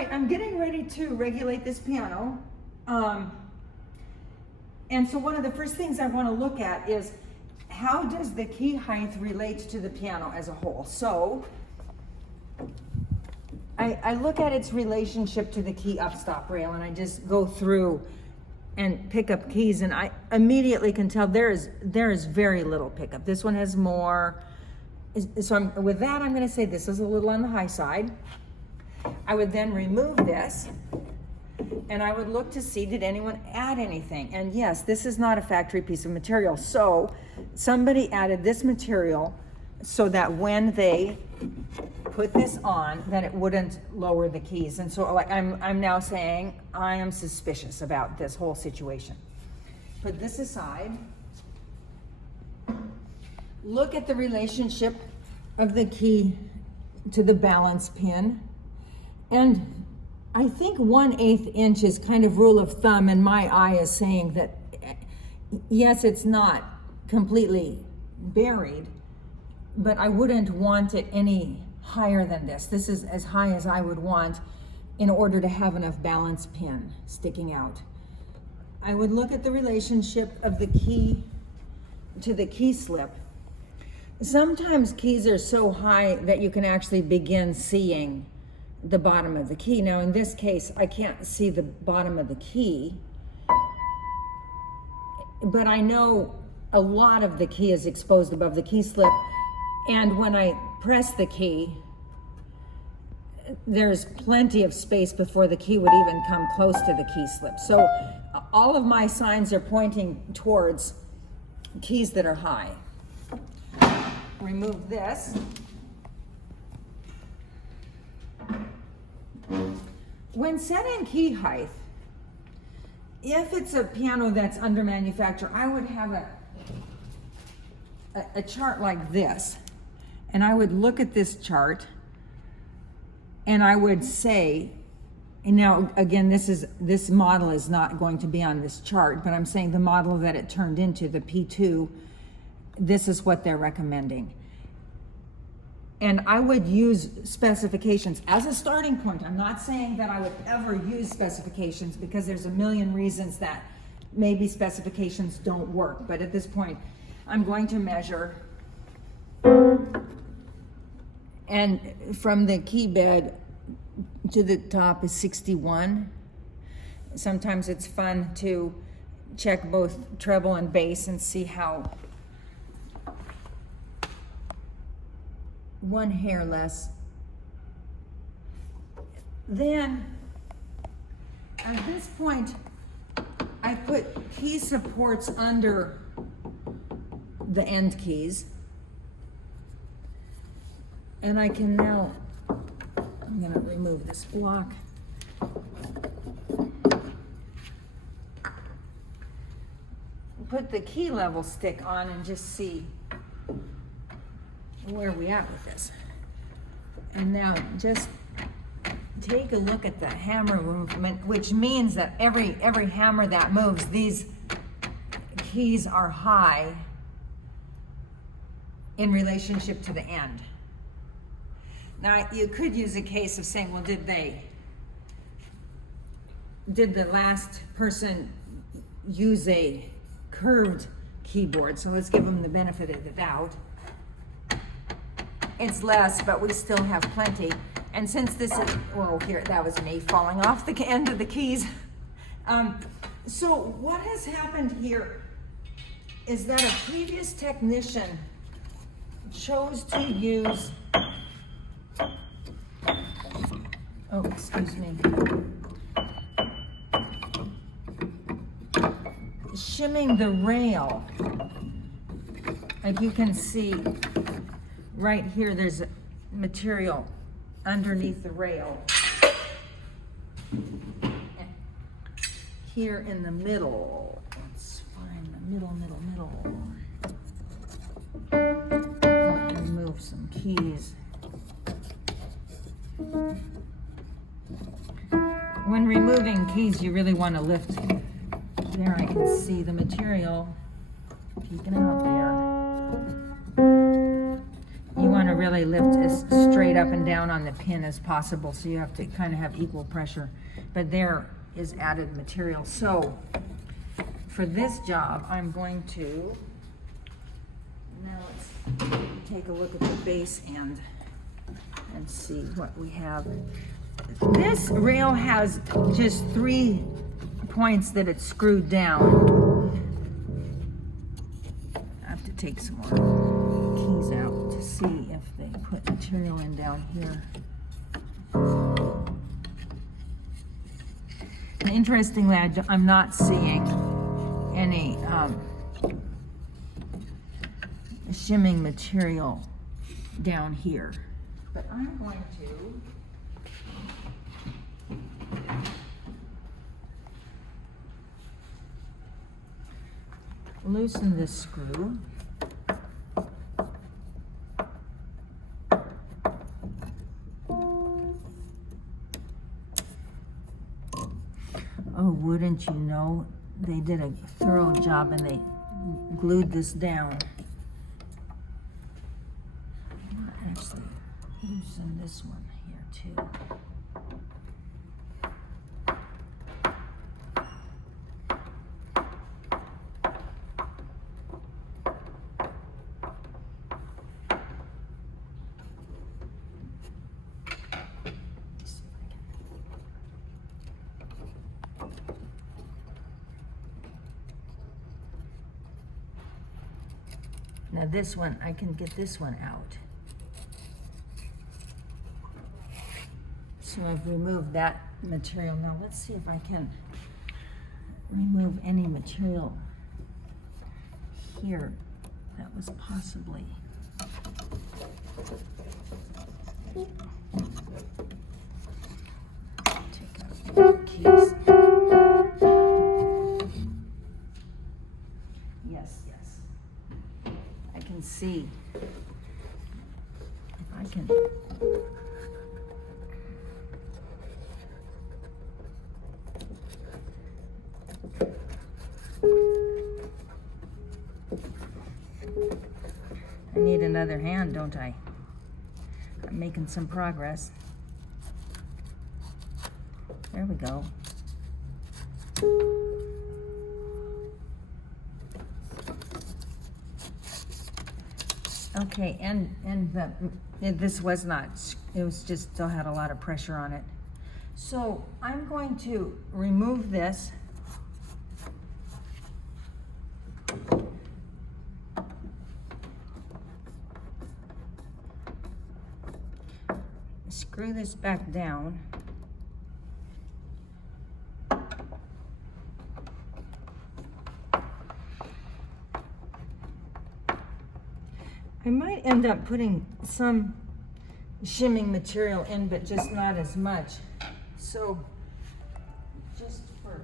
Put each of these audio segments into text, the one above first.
right, I'm getting ready to regulate this piano. And so one of the first things I want to look at is how does the key height relate to the piano as a whole? So I look at its relationship to the key upstop rail, and I just go through and pick up keys, and I immediately can tell there is very little pickup. This one has more. So with that, I'm going to say this is a little on the high side. I would then remove this, and I would look to see, did anyone add anything? And yes, this is not a factory piece of material. So somebody added this material so that when they put this on, that it wouldn't lower the keys. And so like I'm now saying I am suspicious about this whole situation. Put this aside. Look at the relationship of the key to the balance pin. And I think 1/8 inch is kind of rule of thumb, and my eye is saying that yes, it's not completely buried, but I wouldn't want it any higher than this. This is as high as I would want in order to have enough balance pin sticking out. I would look at the relationship of the key to the key slip. Sometimes keys are so high that you can actually begin seeing the bottom of the key. Now in this case, I can't see the bottom of the key, but I know a lot of the key is exposed above the key slip, and when I press the key, there's plenty of space before the key would even come close to the key slip. So all of my signs are pointing towards keys that are high. Remove this. When setting key height, if it's a piano that's under manufacture, I would have a chart like this, and I would look at this chart and I would say, and now again, this model is not going to be on this chart, but I'm saying the model that it turned into, the P2, this is what they're recommending. And I would use specifications as a starting point. I'm not saying that I would ever use specifications, because there's a million reasons that maybe specifications don't work. But at this point, I'm going to measure. And from the key bed to the top is 61. Sometimes it's fun to check both treble and bass and see how one hair less. Then at this point, I put key supports under the end keys, and I can now, I'm going to remove this block. Put the key level stick on and just see where are we at with this. And now just take a look at the hammer movement, which means that every hammer that moves, these keys are high in relationship to the end. Now you could use a case of saying, well, did the last person use a curved keyboard? So let's give them the benefit of the doubt. It's less, but we still have plenty. And since this is, well, here, that was me falling off the end of the keys. So what has happened here is that a previous technician chose to use, oh, excuse me, shimming the rail. Like you can see right here, there's material underneath the rail. Here in the middle, let's find the middle. Remove some keys. When removing keys, you really want to lift. There I can see the material peeking out there. You want to really lift as straight up and down on the pin as possible, so you have to kind of have equal pressure. But there is added material. So for this job, I'm going to, now let's take a look at the base end and see what we have. This rail has just 3 points that it's screwed down. I have to take some more keys out to see if they put material in down here. And interestingly, I'm not seeing any shimming material down here. But I'm going to loosen this screw. Oh, wouldn't you know, they did a thorough job and they glued this down. Actually, loosen this one here too. Now this one, I can get this one out. So I've removed that material. Now let's see if I can remove any material here that was possibly. Take out the keys. Yes. I can see if I can. I need another hand, don't I? I'm making some progress. There we go. Okay, and this was not, it was just still had a lot of pressure on it. So I'm going to remove this. Screw this back down. I might end up putting some shimming material in, but just not as much. So just for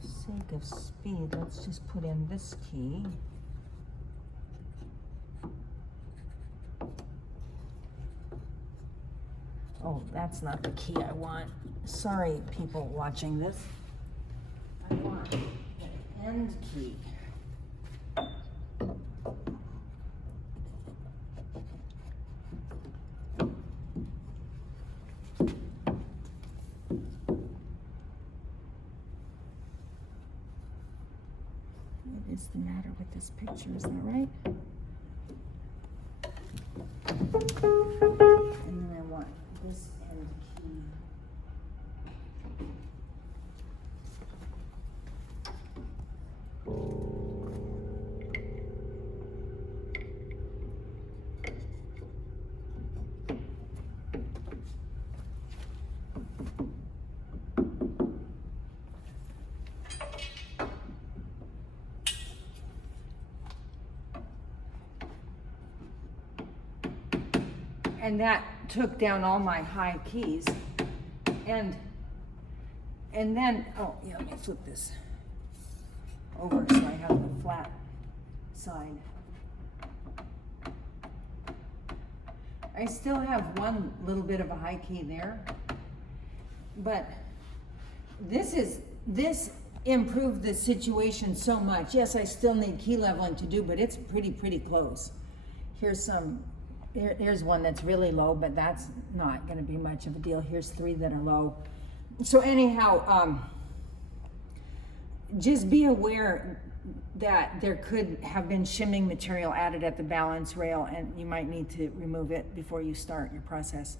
sake of speed, let's just put in this key. Oh, that's not the key I want. Sorry, people watching this. I want the end key. What is the matter with this picture? Is that right? And then I want this end key. And that took down all my high keys. And then, oh yeah, let me flip this over so I have the flat side. I still have one little bit of a high key there, but this improved the situation so much. Yes, I still need key leveling to do, but it's pretty close. Here's one that's really low, but that's not going to be much of a deal. Here's 3 that are low. So anyhow, just be aware that there could have been shimming material added at the balance rail, and you might need to remove it before you start your process.